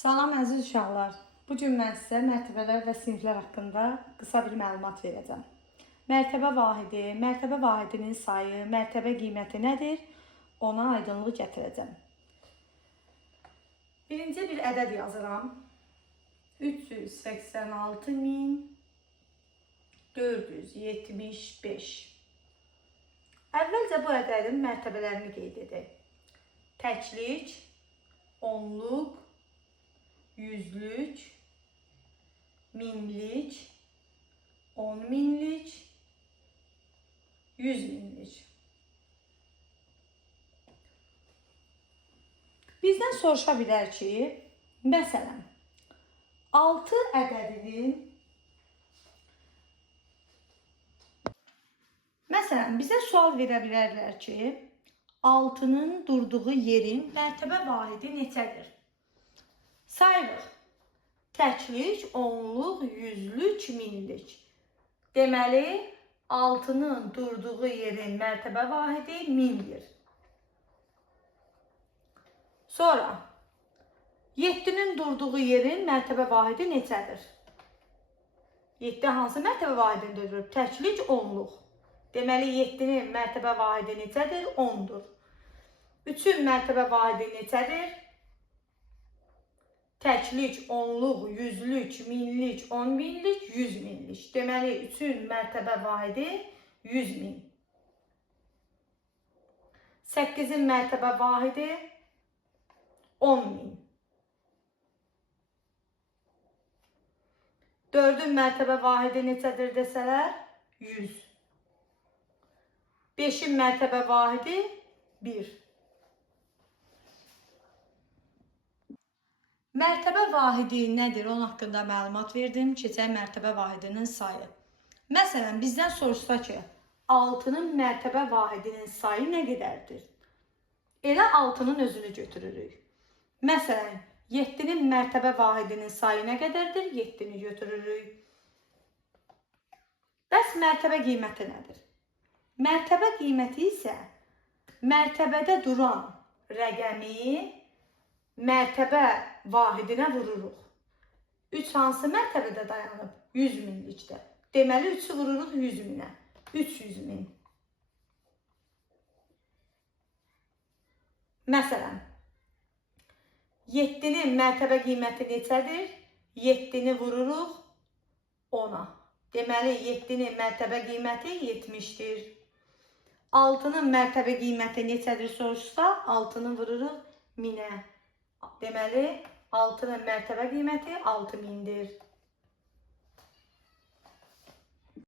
Salam əziz uşaqlar. Bu gün mən sizə mərtəbələr və siniflər haqqında qısa bir məlumat verəcəm. Mərtəbə vahidinin sayı, mərtəbə qiyməti nədir? Ona aydınlıq gətirəcəm. Birinci bir ədəd yazıram. 386.475. Əvvəlcə bu ədədin mərtəbələrini qeyd edək. Təklik, onluq, yüzlük, minlik, 10 minlik, 100 minlik. Bizdən soruşa bilər ki, məsələn, 6 ədədinin bizə sual verə bilərlər ki, 6'nın durduğu yerin mərtəbə vahidi neçədir? Sayırıq. Təklik, onluq, yüzlük, minlik. Deməli, 6'nın durduğu yerin mərtəbə vahidi 1000'dir. Sonra, 7'nin durduğu yerin mərtəbə vahidi neçədir? 7 hansı mərtəbə vahidindedir? Təklik, onluq. Deməli, 7'nin mərtəbə vahidi neçədir? 10'dur. 3'ün mərtəbə vahidi neçədir? Təklik, onluq, yüzlük, minlik, 10 minlik, 100 minlik. Deməli, 3'ün mərtəbə vahidi 100 min. 8'in mərtəbə vahidi 10 min. 4'ün mərtəbə vahidi neçədir desələr? 100. 5'in mərtəbə vahidi 1. Mərtəbə vahidi nədir? Onun haqqında məlumat verdim. Keçək mərtəbə vahidinin sayı. Məsələn, bizdən soruşsa ki, 6'nın mərtəbə vahidinin sayı nə qədərdir? Elə 6'nın özünü götürürük. Məsələn, 7'nin mərtəbə vahidinin sayı nə qədərdir? 7'ni götürürük. Bəs mərtəbə qiyməti nədir? Mərtəbə qiyməti isə mərtəbədə duran rəqəmi mərtəbə vahidinə vururuq. 3 hansı mərtəbədə dayanıb? 100 minlikdə. Deməli, 3'ü vururuq 100 minə. 300 min. Məsələn, 7'nin mərtəbə qiyməti neçədir? 7'ni vururuq 10'a. Deməli, 7'nin mərtəbə qiyməti 70'dir. 6'nın mərtəbə qiyməti neçədir soruşsa, 6'nı vururuq 1000'ə. Deməli, 6'nın mərtəbə qiyməti 6000'dir.